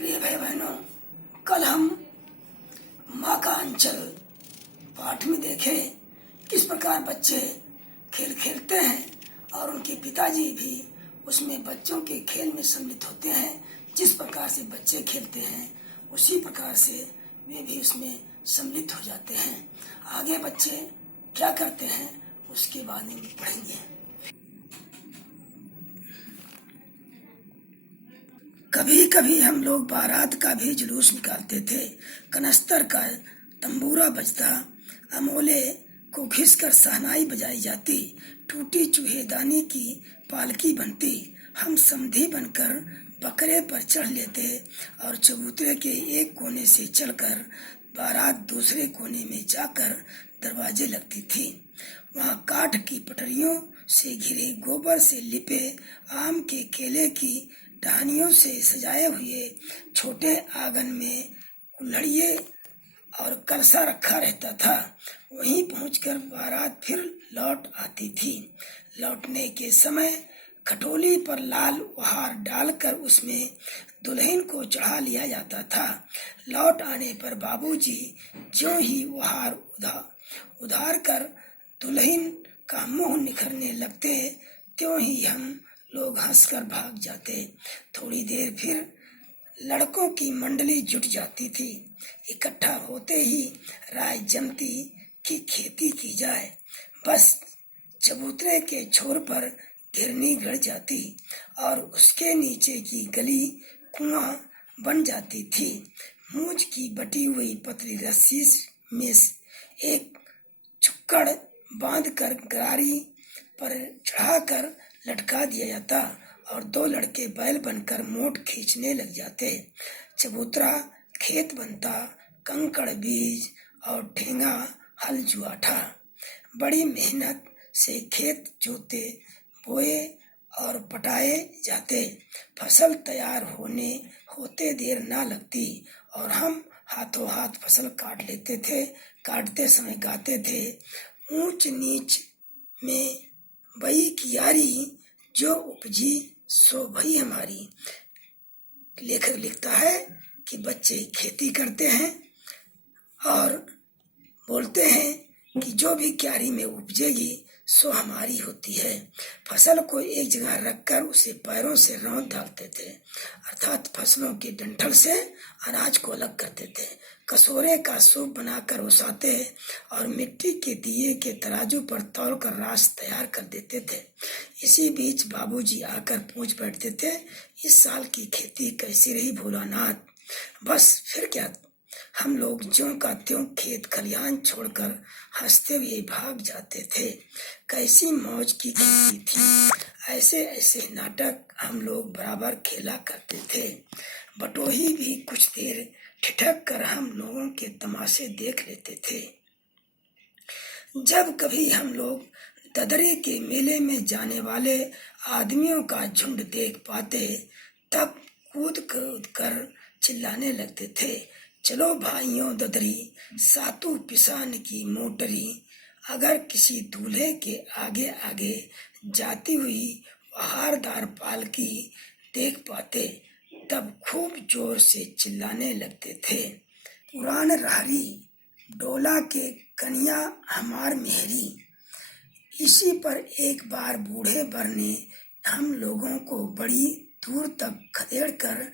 प्रिय भाई बहनों, कल हम माँ का अंचल पाठ में देखे किस प्रकार बच्चे खेल खेलते हैं और उनके पिताजी भी उसमें बच्चों के खेल में सम्मिलित होते हैं। जिस प्रकार से बच्चे खेलते हैं उसी प्रकार से वे भी उसमें सम्मिलित हो जाते हैं। आगे बच्चे क्या करते हैं उसके बारे में पढ़ेंगे। कभी कभी हम लोग बारात का भी जुलूस निकालते थे। कनस्तर का तंबूरा बजता, अमोले को घिसकर सहनाई बजाई जाती, टूटी चूहेदानी की पालकी बनती। हम समधी बनकर बकरे पर चढ़ लेते और चबूतरे के एक कोने से चलकर बारात दूसरे कोने में जाकर दरवाजे लगती थी। वहाँ काठ की पटरियों से घिरे, गोबर से लिपे, आम के केले की टहनियों से सजाए हुए छोटे आंगन में कुल्हड़िए और कलसा रखा रहता था। वहीं पहुंचकर बारात फिर लौट आती थी। लौटने के समय खटोली पर लाल उपहार डालकर उसमें दुल्हन को चढ़ा लिया जाता था। लौट आने पर बाबूजी ज्यों ही उपहार उधार कर दुल्हन का मुंह निखरने लगते, त्यों ही हम लोग हंसकर भाग जाते। थोड़ी देर फिर लड़कों की मंडली जुट जाती थी। इकट्ठा होते ही राय जमती कि खेती की जाए। बस चबूतरे के छोर पर घिरनी गड़ जाती और उसके नीचे की गली कुआं बन जाती थी। मूंछ की बटी हुई पतली रस्सी में एक छुक्कड़ बांधकर गरारी पर चढ़ाकर लटका दिया जाता और दो लड़के बैल बनकर मोट खींचने लग जाते। चबूतरा खेत बनता, कंकड़ बीज और ठेंगा हल जुआठा। बड़ी मेहनत से खेत जोते, बोए और पटाए जाते। फसल तैयार होते देर ना लगती और हम हाथों हाथ फसल काट लेते थे। काटते समय गाते थे, ऊंच नीच में बई कियारी, जो उपजी सो भई हमारी। लेखक लिखता है कि बच्चे खेती करते हैं और बोलते हैं कि जो भी क्यारी में उपजेगी सो हमारी होती है। फसल को एक जगह रखकर उसे पैरों से रौंद डालते थे, अर्थात फसलों के डंठल से अनाज को अलग करते थे। कसोरे का सूप बनाकर उसाते और मिट्टी के दिए के तराजू पर तौलकर राश तैयार कर देते थे। इसी बीच बाबूजी आकर पूछ बैठते थे, इस साल की खेती कैसी रही भोलानाथ? बस फिर क्या, हम लोग ज्यों का त्यों खेत खलिहान छोड़कर हंसते हुए भाग जाते थे। कैसी मौज की खेती थी। ऐसे ऐसे नाटक हम लोग बराबर खेला करते थे। बटोही भी कुछ देर ठिठक कर हम लोगों के तमाशे देख लेते थे। जब कभी हम लोग ददरी के मेले में जाने वाले आदमियों का झुंड देख पाते, तब कूद कूद कर चिल्लाने लगते थे, चलो भाइयों ददरी, सातू पिसान की मोटरी। अगर किसी दूल्हे के आगे आगे जाती हुई बहारदार पालकी देख पाते, तब खूब जोर से चिल्लाने लगते थे, पुरान रहरी, डोला के कन्या हमार मेहरी। इसी पर एक बार बूढ़े बर ने हम लोगों को बड़ी दूर तक खदेड़ कर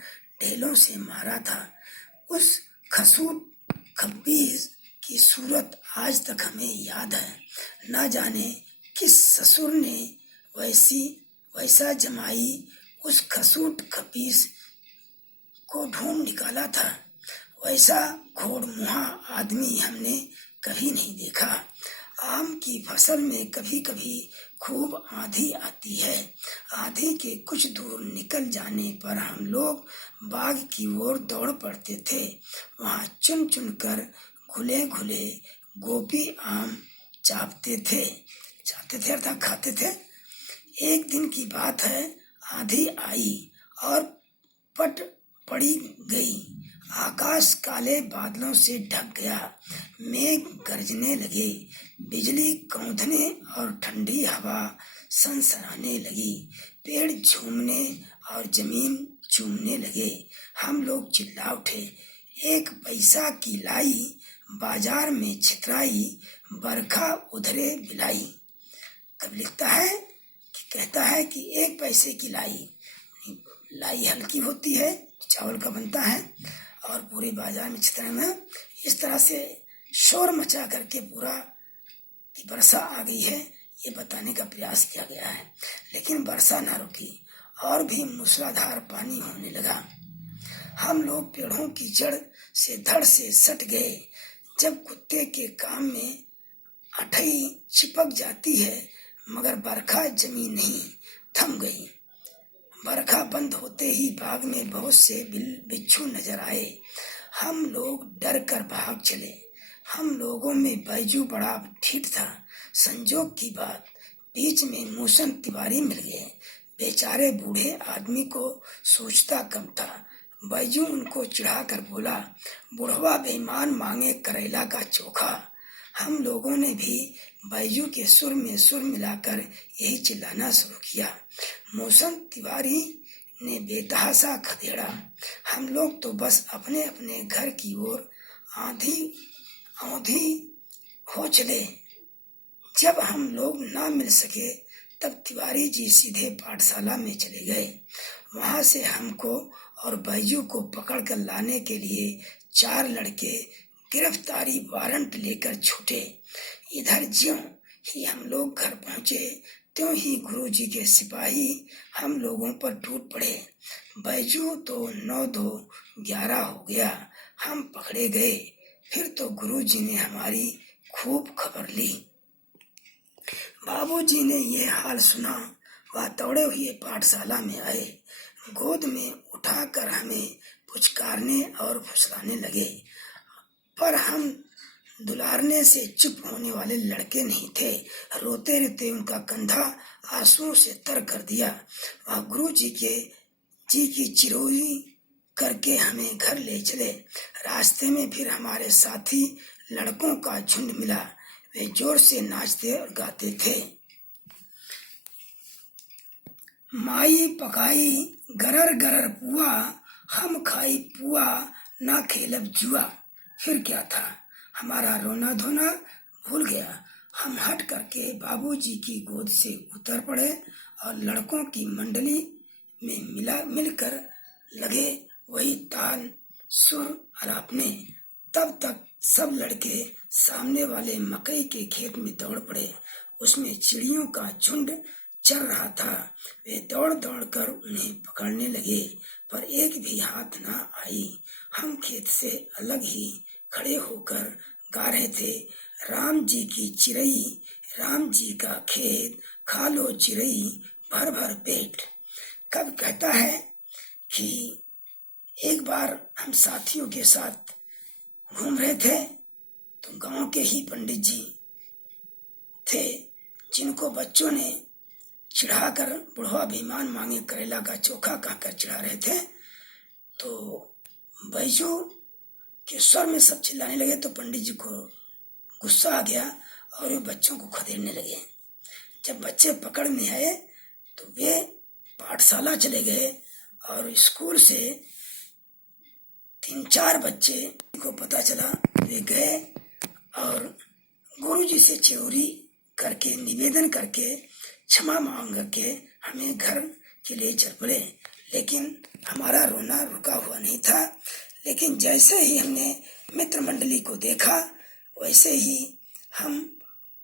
ढेलों से मारा था। उस खसूट खब्बीस की सूरत आज तक हमें याद है। ना जाने किस ससुर ने वैसा जमाई उस खसूट खब्बीस को ढूंढ निकाला था। वैसा घोड़मुहा आदमी हमने कभी नहीं देखा। आम की फसल में कभी कभी खूब आंधी आती है। आंधी के कुछ दूर निकल जाने पर हम लोग बाग की ओर दौड़ पड़ते थे। वहाँ चुन चुन कर घुले घुले गोपी आम चाटते थे अर्थात खाते थे। एक दिन की बात है, आंधी आई और पट पड़ी गई। आकाश काले बादलों से ढक गया। मेघ गरजने लगे, बिजली कौंधने और ठंडी हवा सनसनाने लगी। पेड़ झूमने और जमीन चूमने लगे। हम लोग चिल्ला उठे, 1 पैसा की लाई, बाजार में छितराई, बरखा उधरे बिलाई। कवि लिखता है कि कहता है कि 1 पैसे की लाई, लाई हल्की होती है, चावल का बनता है, और पूरे बाजार में छितराना, इस तरह से शोर मचा करके पूरा कि वर्षा आ गई है ये बताने का प्रयास किया गया है। लेकिन वर्षा न रुकी और भी मूसलाधार पानी होने लगा। हम लोग पेड़ों की जड़ से धड़ से सट गए। जब कुत्ते के काम में अठई चिपक जाती है, मगर बरखा जमी नहीं, थम गई। बरखा बंद होते ही बाग में बहुत से बिच्छू नजर आए। हम लोग डर कर भाग चले। हम लोगों में बैजू बड़ा ठीक था। संजोग की बात, बीच में मूसन तिवारी मिल गए। बेचारे बूढ़े आदमी को सोचता कम था। बैजू उनको चिढ़ा कर बोला, बुढ़वा बेईमान मांगे करेला का चोखा। हम लोगों ने भी बैजू के सुर में सुर मिलाकर यही चिल्लाना शुरू किया। मूसन तिवारी ने बेतहासा खदेड़ा। हम लोग तो बस अपने अपने घर की ओर आंधी हो चले। जब हम लोग ना मिल सके तब तिवारी जी सीधे पाठशाला में चले गए। वहां से हमको और बैजू को पकड़ कर लाने के लिए 4 लड़के गिरफ्तारी वारंट लेकर छूटे। इधर ज्यों ही हम लोग घर पहुंचे त्यों ही गुरुजी के सिपाही हम लोगों पर टूट पड़े। बैजू तो 9-2-11 हो गया। हम पकड़े गए। फिर तो गुरुजी ने हमारी खूब खबर ली। बाबूजी ने ये हाल सुना, वह दौड़े हुए पाठशाला में आए। गोद में उठाकर हमें पुचकारने और फुसलाने लगे, पर हम दुलारने से चुप होने वाले लड़के नहीं थे। रोते रोते उनका कंधा आंसुओं से तर कर दिया। वह गुरुजी की चिरोई करके हमें घर ले चले। रास्ते में फिर हमारे साथी लड़कों का झुंड मिला। वे जोर से नाचते और गाते थे। माई पकाई गरर गरर पुआ, हम खाई पुआ ना खेलब जुआ। फिर क्या था, हमारा रोना धोना भूल गया। हम हट करके बाबूजी की गोद से उतर पड़े और लड़कों की मंडली में मिलकर लगे वही ताल सुर आलापने। तब तक सब लड़के सामने वाले मकई के खेत में दौड़ पड़े। उसमें चिड़ियों का झुंड चल रहा था। वे दौड़ दौड़ कर उन्हें पकड़ने लगे, पर एक भी हाथ न आई। हम खेत से अलग ही खड़े होकर गा रहे थे, राम जी की चिरई, राम जी का खेत, खा लो चिरई भर भर पेट। कब कहता है कि एक बार हम साथियों के साथ घूम रहे थे तो गांव के ही पंडित जी थे, जिनको बच्चों ने चिढ़ाकर बुढ़वा बेईमान मांगे करेला का चोखा कहकर चिढ़ा रहे थे। तो बैजू के स्वर में सब चिल्लाने लगे तो पंडित जी को गुस्सा आ गया और वे बच्चों को खदेड़ने लगे। जब बच्चे पकड़ में आए तो वे पाठशाला चले गए और स्कूल से 3-4 बच्चे को पता चला, वे गए और गुरुजी से चिरौरी करके निवेदन करके क्षमा मांग करके हमें घर के लिए चल पड़े। लेकिन हमारा रोना रुका हुआ नहीं था। लेकिन जैसे ही हमने मित्र मंडली को देखा वैसे ही हम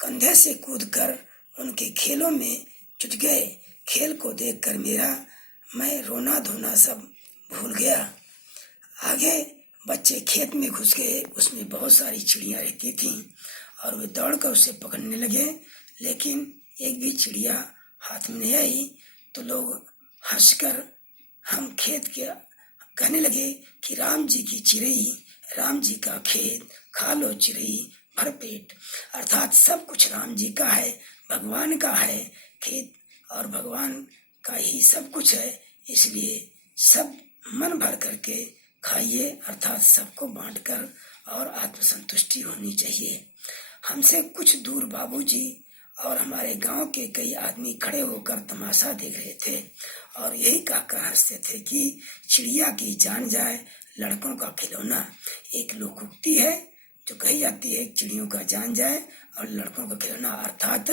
कंधे से कूदकर उनके खेलों में जुट गए। खेल को देखकर मैं रोना धोना सब भूल गया। आगे बच्चे खेत में घुस गए। उसमें बहुत सारी चिड़िया रहती थीं और वे दौड़कर उसे पकड़ने लगे, लेकिन एक भी चिड़िया हाथ में नहीं आई। तो लोग हंसकर हम खेत के कहने लगे कि राम जी की चिरई, राम जी का खेत, खा लो चिरई भर पेट। अर्थात सब कुछ राम जी का है, भगवान का है खेत और भगवान का ही सब कुछ है, इसलिए सब मन भर करके खाइए, अर्थात सबको बांटकर और आत्मसंतुष्टि होनी चाहिए। हमसे कुछ दूर बाबूजी और हमारे गांव के कई आदमी खड़े होकर तमाशा देख रहे थे और यही कहकर हंसते थे कि चिड़िया की जान जाए लड़कों का खिलौना। एक लोकोक्ति है जो कही जाती है, चिड़ियों का जान जाए और लड़कों का खिलौना, अर्थात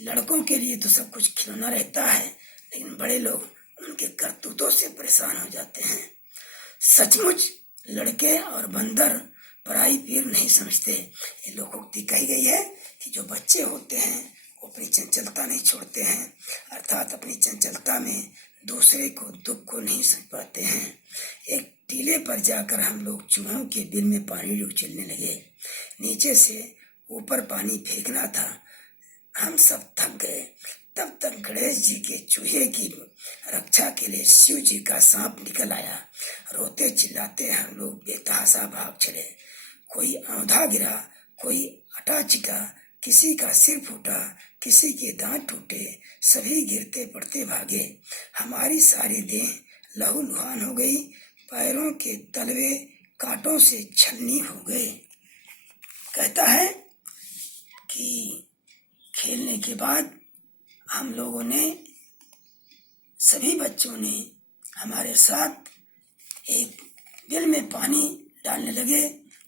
लड़कों के लिए तो सब कुछ खिलौना रहता है, लेकिन बड़े लोग उनके करतूतों से परेशान हो जाते हैं। सचमुच लड़के और बंदर पराई पीर नहीं समझते। ये लोकोक्ति कही गई है कि जो बच्चे होते हैं वो अपनी चंचलता नहीं छोड़ते हैं, अर्थात अपनी चंचलता में दूसरे को दुख को नहीं समझ पाते हैं। एक टीले पर जाकर हम लोग चूहों के बिल में पानी उछलने लगे। नीचे से ऊपर पानी फेंकना था। हम सब थक गए। तब तक गणेश जी के चूहे की रक्षा के लिए शिव जी का सांप निकल आया। रोते चिल्लाते हम लोग बेतहाशा भाग चले। कोई औंधा गिरा, कोई अटा चिका, किसी का सिर फूटा, किसी के दांत टूटे, सभी गिरते पड़ते भागे। हमारी सारी देह लहूलुहान हो गई, पैरों के तलवे कांटों से छलनी हो गए। कहता है कि खेलने के बाद हम लोगों ने, सभी बच्चों ने हमारे साथ एक बिल में पानी डालने लगे,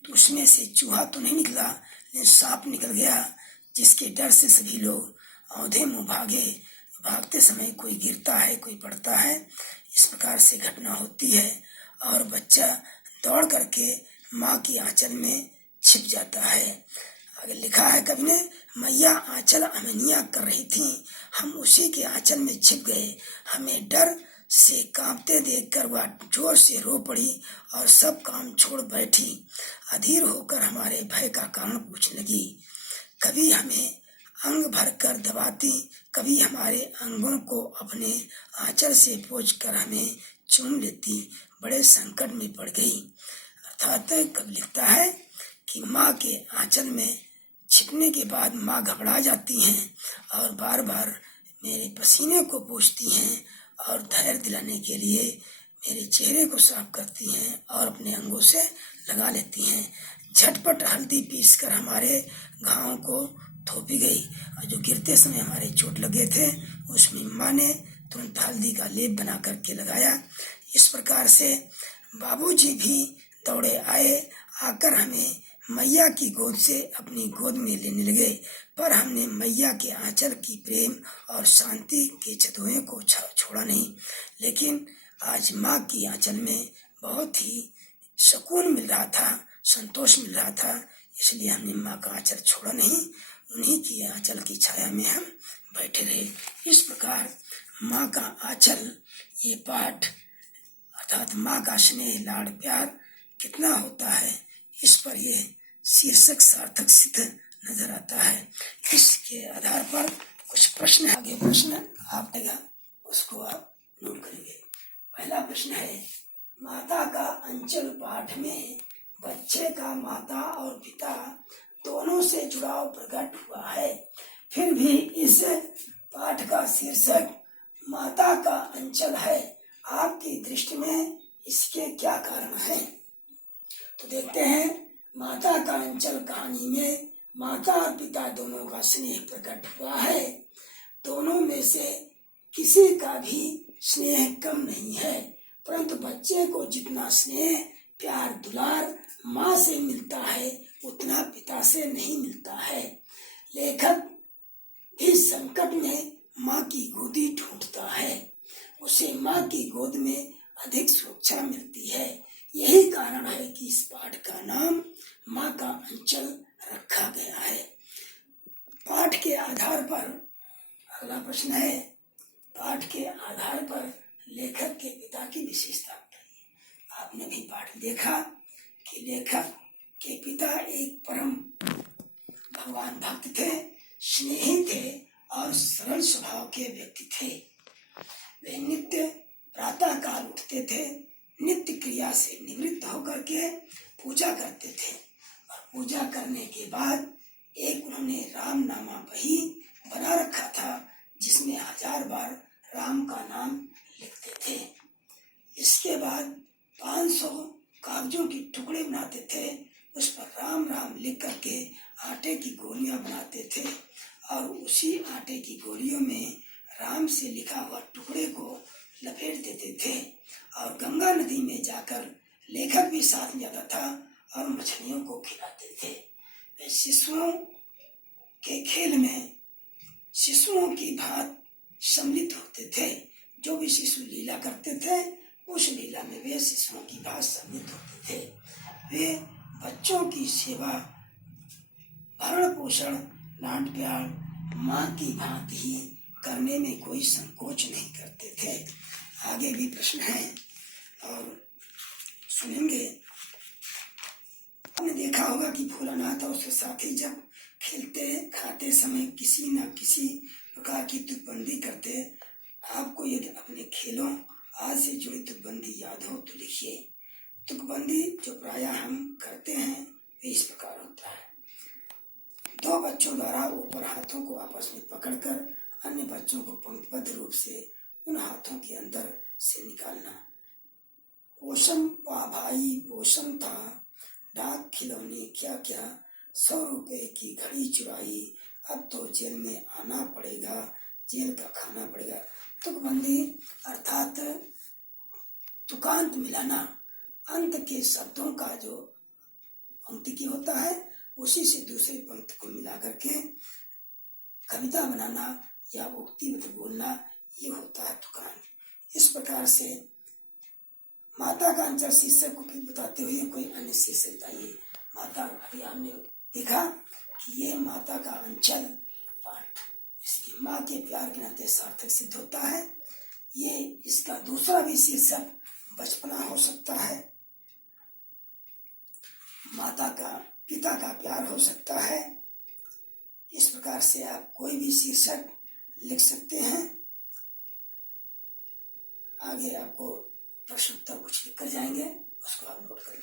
तो उसमें से चूहा तो नहीं निकला, लेकिन सांप निकल गया, जिसके डर से सभी लोग औंधे मुंह भागे। भागते समय कोई गिरता है, कोई पड़ता है, इस प्रकार से घटना होती है और बच्चा दौड़ करके माँ की आंचल में छिप जाता है। आगे लिखा है कवि ने, मैया आंचल अमनिया कर रही थी, हम उसी के आंचल में छिप गए। हमें डर से कांपते देखकर वह जोर से रो पड़ी और सब काम छोड़ बैठी। अधीर होकर हमारे भय का कारण पूछने लगी। कभी हमें अंग भर कर दबाती, कभी हमारे अंगों को अपने आंचल से पोंछ कर हमें चूम लेती। बड़े संकट में पड़ गई। अर्थात कवि लिखता है कि माँ के आंचल में छिपने के बाद माँ घबरा जाती हैं और बार बार मेरे पसीने को पोंछती हैं और धैर्य दिलाने के लिए मेरे चेहरे को साफ करती हैं और अपने अंगों से लगा लेती हैं। झटपट हल्दी पीसकर हमारे घावों को थोपी गई और जो गिरते समय हमारे चोट लगे थे उसमें माँ ने तुरंत हल्दी का लेप बना करके लगाया। इस प्रकार से बाबूजी भी दौड़े आए, आकर हमें मैया की गोद से अपनी गोद में लेने लगे, पर हमने मैया के आंचल की प्रेम और शांति के छतों को छोड़ा नहीं। लेकिन आज माँ की आंचल में बहुत ही सुकून मिल रहा था, संतोष मिल रहा था, इसलिए हमने माँ का आंचल छोड़ा नहीं, उन्हीं की आंचल की छाया में हम बैठे रहे। इस प्रकार माँ का आंचल, ये पाठ अर्थात माँ का स्नेह लाड़ प्यार कितना होता है, इस पर यह शीर्षक सार्थक सिद्ध नजर आता है। इसके आधार पर कुछ प्रश्न, आगे प्रश्न आप देगा, उसको आप नोट करेंगे। पहला प्रश्न है, माता का अंचल पाठ में बच्चे का माता और पिता दोनों से जुड़ाव प्रकट हुआ है, फिर भी इस पाठ का शीर्षक माता का अंचल है। आपकी दृष्टि में इसके क्या कारण हैं? तो देखते हैं, माता का अंचल कहानी में माता और पिता दोनों का स्नेह प्रकट हुआ है। दोनों में से किसी का भी स्नेह कम नहीं है, परंतु बच्चे को जितना स्नेह प्यार दुलार माँ से मिलता है उतना पिता से नहीं मिलता है। लेखक भी संकट में माँ की गोदी ढूंढता है, उसे माँ की गोद में अधिक सुरक्षा मिलती है। यही कारण है कि इस पाठ का नाम माँ का अंचल रखा गया है। पाठ के आधार पर अगला प्रश्न है, पाठ के आधार पर लेखक के पिता की विशेषता बताइए। आपने भी पाठ देखा कि लेखक के पिता एक परम भगवान भक्त थे, स्नेही थे और सरल स्वभाव के व्यक्ति थे। वे नित्य प्रातः काल उठते थे, नित्य क्रिया से निवृत्त होकर के पूजा करते थे और पूजा करने के बाद एक उन्होंने राम नामा बही बना रखा था, जिसमें 1000 बार राम का नाम लिखते थे। इसके बाद 500 कागजों की टुकड़े बनाते थे, उस पर राम राम लिख करके आटे की गोलियां बनाते थे और उसी आटे की गोलियों में राम से लिखा हुआ टुकड़े को लपेट देते थे और गंगा नदी में जाकर लेखक भी साथ में जाता था और मछलियों को खिलाते थे। वे शिशुओं के खेल में शिशुओं की भांति सम्मिलित होते थे। जो भी शिशु लीला करते थे उस लीला में वे शिशुओं की भांति सम्मिलित होते थे। वे बच्चों की सेवा, भरण पोषण, लाड प्यार माँ की भांति ही करने में कोई संकोच नहीं करते थे। आगे भी प्रश्न है और सुनेंगे। आपने देखा होगा कि भोलानाथ और उसके साथी जब खेलते खाते समय किसी न किसी प्रकार की तुकबंदी करते। आपको यदि अपने खेलों आज से जुड़ी तुकबंदी याद हो तो लिखिए। तुकबंदी जो प्रायः हम करते हैं वे इस प्रकार होता है। दो बच्चों द्वारा ऊपर हाथों को आपस में पकड़कर अन्य बच्चों को पंक्तिबद्ध रूप से उन हाथों के अंदर से निकालना। पोषण पा भाई पोषण था, डाक खिलौने क्या क्या, 100 रुपए की घड़ी चुराई, अब तो जेल में आना पड़ेगा, जेल का खाना पड़ेगा। तुकबंदी अर्थात तुकांत मिलाना, अंत के शब्दों का जो पंक्ति की होता है उसी से दूसरी पंक्ति को मिला करके कविता बनाना या उक्तिबद्ध बोलना, ये होता है तुकांत। इस प्रकार से माता का अंचल शीर्षक को बताते हुए कोई अन्य शीर्षक बताइए। माता, अभी आपने देखा कि ये माता का अंचल पाठ इसकी माँ के प्यार के नाते सार्थक सिद्ध होता है। ये इसका दूसरा भी शीर्षक बचपना हो सकता है, माता का पिता का प्यार हो सकता है। इस प्रकार से आप कोई भी शीर्षक लिख सकते हैं। आगे आपको प्रश्न उत्तर कुछ लिख कर जाएंगे, उसको आप नोट कर